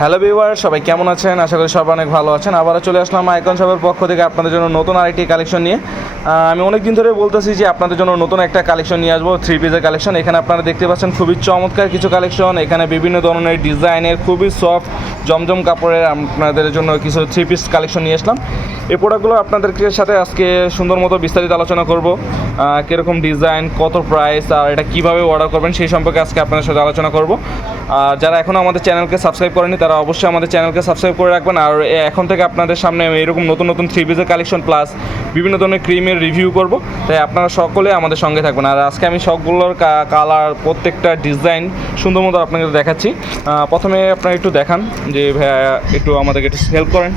Hello viewer সবাই কেমন আছেন? আশা করি সবাই অনেক ভালো আছেন। আবারও চলে আসলাম আইকন শপের পক্ষ থেকে আপনাদের জন্য নতুন আরেকটি কালেকশন নিয়ে। আমি অনেক দিন ধরে বলতেছি যে আপনাদের জন্য নতুন একটা কালেকশন নিয়ে আসব থ্রি পিসের কালেকশন এখানে আপনারা দেখতে পাচ্ছেন খুবই চমৎকার কিছু কালেকশন এখানে বিভিন্ন ধরনের ডিজাইনের খুবই সফট জমজম কাপড়ের আপনাদের জন্য কিছু থ্রি পিস কালেকশন নিয়ে আসলাম। এই প্রোডাক্টগুলো আপনাদেরকে সাথে আজকে সুন্দর মতো বিস্তারিত আলোচনা করব। কীরকম ডিজাইন কত প্রাইস আর এটা কীভাবে অর্ডার করবেন সেই সম্পর্কে আজকে আপনাদের সাথে আলোচনা করব। আর যারা এখনও আমাদের চ্যানেলকে সাবস্ক্রাইব করেনি তারা অবশ্যই আমাদের চ্যানেলকে সাবস্ক্রাইব করে রাখবেন। আর এখন থেকে আপনাদের সামনে আমি এরকম নতুন নতুন থ্রি পিসের কালেকশন প্লাস বিভিন্ন ধরনের ক্রিমের রিভিউ করব। তাই আপনারা সকলে আমাদের সঙ্গে থাকবেন। আর আজকে আমি সবগুলোর কালার প্রত্যেকটা ডিজাইন সুন্দর মতো আপনাকে দেখাচ্ছি। প্রথমে আপনারা একটু দেখান যে, ভাইয়া, একটু আমাদেরকে একটু হেল্প করেন।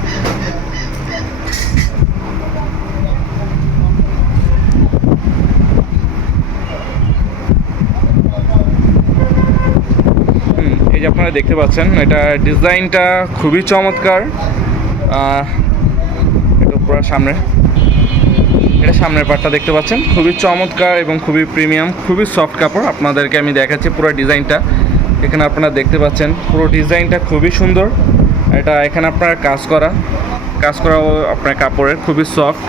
আপনারা দেখতে পাচ্ছেন, এটা ডিজাইনটা খুবই চমৎকার। এটা সামনে। এটা সামনের পার্টটা দেখতে পাচ্ছেন, খুবই চমৎকার এবং খুবই প্রিমিয়াম, খুবই সফট কাপড়। আপনাদেরকে আমি দেখাচ্ছি পুরো ডিজাইনটা। এখানে আপনারা দেখতে পাচ্ছেন, পুরো ডিজাইনটা খুবই সুন্দর। এটা এখানে আপনার কাজ করা কাজ করা আপনার কাপড়ের খুবই সফট।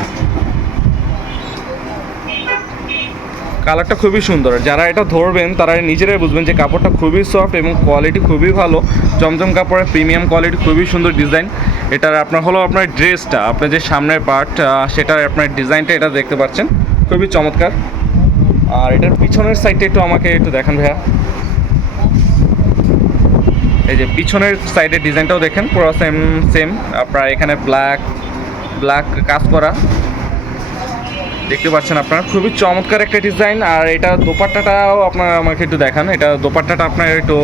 কালারটা খুবই সুন্দর। যারা এটা ধরবেন তারা নিজেরাই বুঝবেন যে কাপড়টা খুবই সফট এবং কোয়ালিটি খুবই ভালো। জমজম কাপড়ের প্রিমিয়াম কোয়ালিটি খুবই সুন্দর ডিজাইন এটার আপনার হলো আপনার ড্রেসটা আপনার যে সামনের পার্ট সেটার আপনার ডিজাইনটা এটা দেখতে পাচ্ছেন। খুবই চমৎকার। আর এটার পিছনের সাইডটা একটু আমাকে একটু দেখান ভাইয়া। এই যে পিছনের সাইডের ডিজাইনটাও দেখেন, পুরো সেম সেম আপনার এখানে ব্ল্যাক ব্ল্যাক কাজ করা। দেখতে পাচ্ছেন আপনারা, খুবই চমৎকার একটা ডিজাইন আর এটা দোপাট্টাটাও আপনার আমাকে একটু দেখান, এটা দোপাট্টাটা আপনার একটু,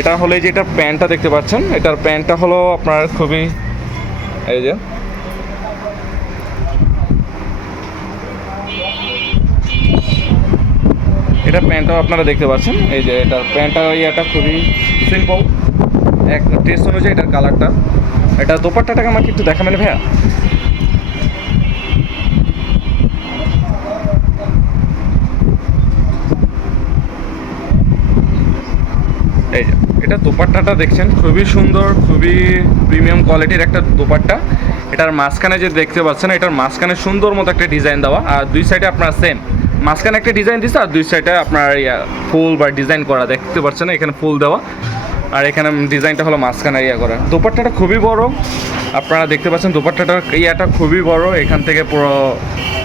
এটা হলো যে এটা প্যান্টটা দেখতে পাচ্ছেন, এটার প্যান্টটা হলো আপনার খুবই, এই যে। এটা প্যান্টটাও আপনারা দেখতে পাচ্ছেন, এই যে এটার প্যান্টটা, ইয়েটা খুবই সিম্পল এক টেস্ট অনুযায়ী এটার কালারটা এটা দোপাট্টাটাকে আমাকে একটু দেখাবেন ভাইয়া এই যে এটা দোপাট্টাটা দেখছেন, খুবই সুন্দর, খুবই প্রিমিয়াম কোয়ালিটির একটা দোপাট্টা। এটার মাঝখানে যে দেখতে পাচ্ছেন, এটার মাঝখানে সুন্দর মতো একটা ডিজাইন দেওয়া, আর দুই সাইডে আপনার সেম মাঝখানে একটা ডিজাইন দিচ্ছে আর দুই সাইডে আপনার ইয়া, ফুল বা ডিজাইন করা, দেখতে পাচ্ছেন, এখানে ফুল দেওয়া। আর এখানে ডিজাইনটা হলো মাঝখানে ইয়া করা। দোপাট্টাটা খুবই বড়, আপনারা দেখতে পাচ্ছেন, দোপাট্টাটার ইয়াটা খুবই বড়, এখান থেকে পুরো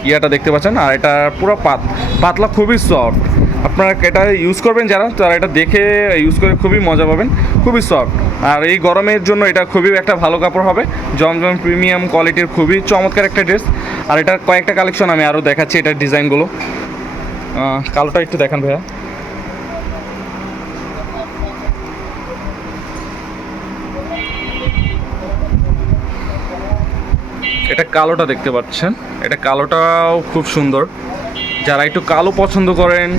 ইয়াটা দেখতে পাচ্ছেন, আর এটা পুরো পাত, পাতলা খুবই সফট আপনারা এটা ইউজ করবেন যারা, তারা এটা দেখে ইউজ করে খুবই মজা পাবেন, খুবই সফট আর এই গরমের জন্য এটা খুবই একটা ভালো কাপড় হবে। জমজম প্রিমিয়াম কোয়ালিটির খুবই চমৎকার একটা ড্রেস আর এটার কয়েকটা কালেকশন আমি আরও দেখাচ্ছি এটার ডিজাইনগুলো কালোটা একটু দেখান ভাইয়া। এটা কালোটা দেখতে পাচ্ছেন। এটা কালোটাও খুব সুন্দর। যারা একটু কালো পছন্দ করেন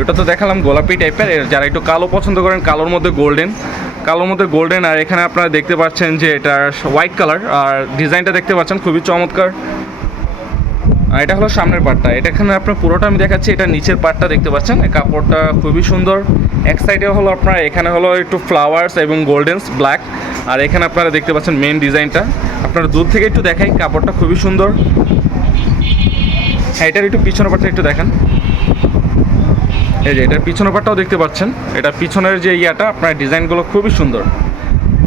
এটা তো দেখালাম গোলাপি টাইপের যারা একটু কালো পছন্দ করেন, কালোর মধ্যে গোল্ডেন কালোর মধ্যে গোল্ডেন আর এখানে আপনারা দেখতে পাচ্ছেন যে এটার হোয়াইট কালার আর ডিজাইনটা দেখতে পাচ্ছেন খুবই চমৎকার। আর এটা হলো সামনের পার্টটা এটা এখানে আপনার পুরোটা আমি দেখাচ্ছি, এটা নিচের পার্টটা দেখতে পাচ্ছেন কাপড়টা খুবই সুন্দর। এক সাইডে হলো আপনার, এখানে হলো একটু ফ্লাওয়ার্স এবং গোল্ডেন্স ব্ল্যাক আর এখানে আপনারা দেখতে পাচ্ছেন মেন ডিজাইনটা আপনারা দূর থেকে একটু দেখাই, কাপড়টা খুবই সুন্দর। হ্যাঁ এটার একটু পিছনের পাটটা একটু দেখেন। এই যে, এটার পিছনের পাটটাও দেখতে পাচ্ছেন। এটা পিছনের যে ইয়াটা, আপনার ডিজাইনগুলো খুবই সুন্দর।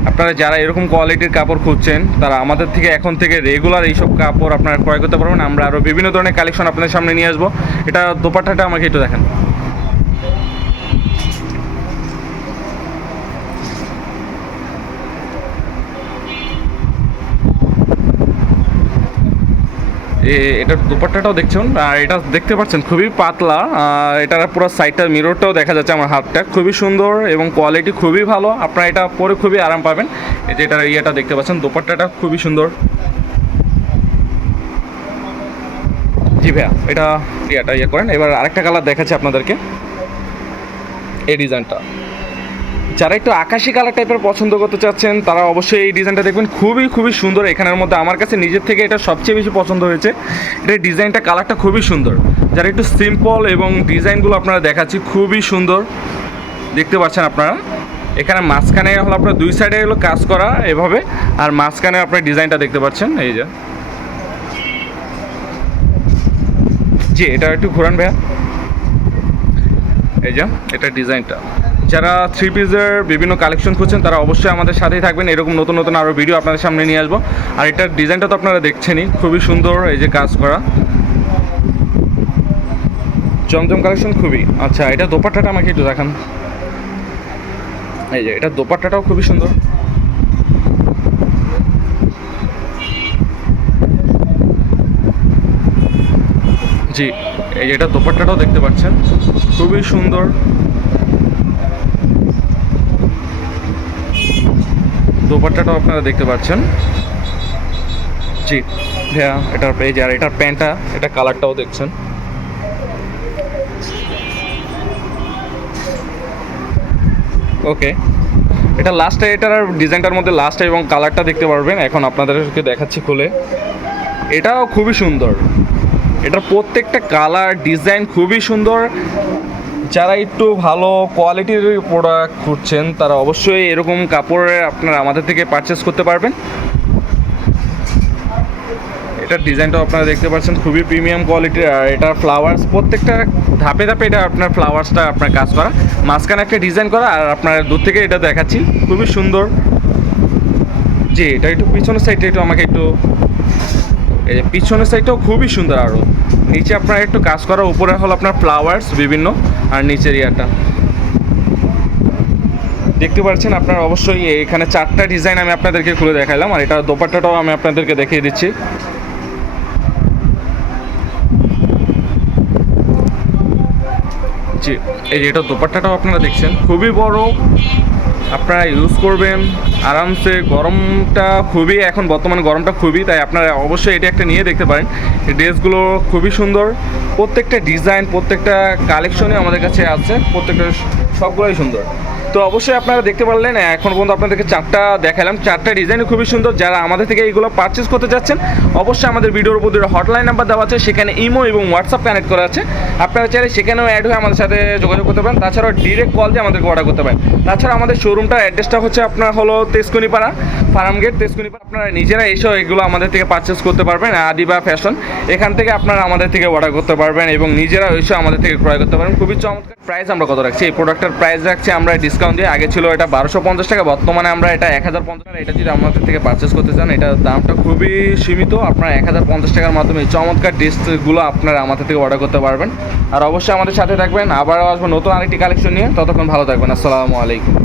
আপনারা যারা এরকম কোয়ালিটির কাপড় খুঁজছেন, তারা আমাদের থেকে এখন থেকে রেগুলার এইসব কাপড় আপনারা ক্রয় করতে পারবেন। আমরা আরও বিভিন্ন ধরনের কালেকশন আপনাদের সামনে নিয়ে আসব। এটা দোপাট্টাটা আমাকে একটু দেখেন। এ- এটার দুপাট্টাটাও দেখছেন, আর এটা দেখতে পাচ্ছেন খুবই পাতলা এটার পুরো সাইডটার মিররটাও দেখা যাচ্ছে আমার হাতটা। খুবই সুন্দর এবং কোয়ালিটি খুবই ভালো, আপনারা এটা পরে খুবই আরাম পাবেন। এই যে এটার ইয়েটা দেখতে পাচ্ছেন, দুপাট্টাটা খুবই সুন্দর। জি ভাইয়া, এটা ইয়েটা ইয়ে করেন, এবার আরেকটা কালার দেখাচ্ছি আপনাদেরকে। এই ডিজাইনটা যারা একটু আকাশি কালার টাইপের পছন্দ করতে চাচ্ছেন, তারা অবশ্যই এই ডিজাইনটা দেখবেন। খুবই খুবই সুন্দর এখানের মধ্যে। আমার কাছে নিজের থেকে এটা সবচেয়ে বেশি পছন্দ হয়েছে। এটা ডিজাইনটা কালারটা খুবই সুন্দর। যারা একটু সিম্পল এবং ডিজাইনগুলো আপনারা দেখাচ্ছি, খুবই সুন্দর। দেখতে পাচ্ছেন আপনারা। এখানে মাঝখানে হলো আপনার দুই সাইডে হলো কাজ করা এভাবে, আর মাঝখানে আপনার ডিজাইনটা দেখতে পাচ্ছেন, এই যে। জি, এটা একটু ঘোরান ভাইয়া। এই যে, এটা ডিজাইনটা যারা থ্রি পিসের বিভিন্ন কালেকশন খুঁজছেন, তারা অবশ্যই আমাদের সাথেই থাকবেন। এরকম নতুন নতুন আরও ভিডিও আপনাদের সামনে নিয়ে আসব। আর এটার ডিজাইনটা তো আপনারা দেখছেনই, খুবই সুন্দর এই যে কাজ করা। জমজম কালেকশন খুবই। আচ্ছা এটা দোপাট্টাটা আমাকে একটু দেখান। এই যে, এটা দোপাট্টাটাও খুবই সুন্দর। জি, এই যে, এটা দোপাট্টাটাও দেখতে পাচ্ছেন। খুবই সুন্দর। দোপাট্টাটাও আপনারা দেখতে পাচ্ছেন। জি হ্যাঁ এটার যে, আর এটার প্যান্টটা, এটা কালারটাও দেখছেন। ওকে। এটা লাস্টে এটার ডিজাইনটার মধ্যে লাস্ট এবং কালারটা দেখতে পারবেন। এখন আপনাদেরকে দেখাচ্ছি খুলে। এটাও খুবই সুন্দর। এটার প্রত্যেকটা কালার, ডিজাইন খুবই সুন্দর। যারা একটু ভালো কোয়ালিটির প্রোডাক্ট খুঁজছেন, তারা অবশ্যই এরকম কাপড়ের আপনারা আমাদের থেকে পারচেস করতে পারবেন। এটার ডিজাইনটাও আপনারা দেখতে পাচ্ছেন, খুবই প্রিমিয়াম কোয়ালিটির আর এটার ফ্লাওয়ার্স প্রত্যেকটা ধাপে ধাপে এটা আপনার ফ্লাওয়ার্সটা আপনার কাজ করা। মাঝখানে একটা ডিজাইন করা, আর আপনার দূর থেকে এটা দেখাচ্ছি। খুবই সুন্দর। জি, এটা একটু পিছনের সাইডটা একটু আমাকে একটু এই যে পিছনের সাইডটাও খুবই সুন্দর আরও নিচে আপনার একটু কাজ করা, উপরে হলো আপনার ফ্লাওয়ার্স বিভিন্ন, আর নিচের ইয়াটা। দেখতে পাচ্ছেন আপনারা অবশ্যই এখানে চারটা ডিজাইন আমি আপনাদেরকে খুলে দেখালাম আর এটা দোপাট্টাটাও আমি আপনাদেরকে দেখিয়ে দিচ্ছি। জি, এই যে এটা দোপাট্টাটাও আপনারা দেখছেন, খুবই বড়। আপনারা ইউজ করবেন। আরামসে গরমটা খুবই, এখন বর্তমানে গরমটা খুবই, তাই আপনারা অবশ্যই এটা একটা নিয়ে দেখতে পারেন। ড্রেসগুলো খুবই সুন্দর। প্রত্যেকটা ডিজাইন, প্রত্যেকটা কালেকশনে আমাদের কাছে আছে। প্রত্যেকটা সবগুলোই সুন্দর। তো অবশ্যই আপনারা দেখতে পারলেন, এখন পর্যন্ত আপনাদেরকে চারটা দেখালাম। চারটা ডিজাইন খুবই সুন্দর। যারা আমাদের থেকে এইগুলো পারচেস করতে যাচ্ছেন অবশ্যই আমাদের ভিডিওর উপর দুটো হটলাইন নাম্বার দেওয়া আছে, সেখানে ইমো এবং হোয়াটসঅ্যাপ কানেক্ট করা আছে। আপনারা চাইলে সেখানেও অ্যাড হয়ে আমাদের সাথে যোগাযোগ করতে পারেন। তাছাড়াও ডিরেক্ট কল দিয়ে আমাদেরকে অর্ডার করতে পারেন। তাছাড়া আমাদের শোরুমটার অ্যাড্রেসটা হচ্ছে আপনার হলো তেজকুনিপাড়া, ফার্ম গেট, তেজকুনিপাড়া। আপনারা নিজেরা এসেও এগুলো আমাদের থেকে পারচেস করতে পারবেন আদিবা ফ্যাশন এখান থেকে আপনারা আমাদের থেকে অর্ডার করতে পারবেন এবং নিজেরা এসেও আমাদের থেকে ক্রয় করতে পারবেন। খুবই চমৎকার প্রাইস আমরা কত রাখছি? এই প্রোডাক্টের প্রাইস রাখছি আমরা ডিসকাউন্ট দিয়ে। আগে ছিল এটা বারোশো পঞ্চাশ টাকা, বর্তমানে আমরা এটা এক হাজার পঞ্চাশ টাকা। এটা যদি আমাদের থেকে পারচেস করতে চান, এটার দামটা খুবই সীমিত। আপনারা এক হাজার পঞ্চাশ টাকার মাধ্যমে চমৎকার ড্রেসগুলো আপনারা আমাদের থেকে অর্ডার করতে পারবেন। আর অবশ্যই আমাদের সাথে থাকবেন। আবারও আসব নতুন আরেকটি কালেকশন নিয়ে। ততক্ষণ ভালো থাকবেন। আসসালামু আলাইকুম।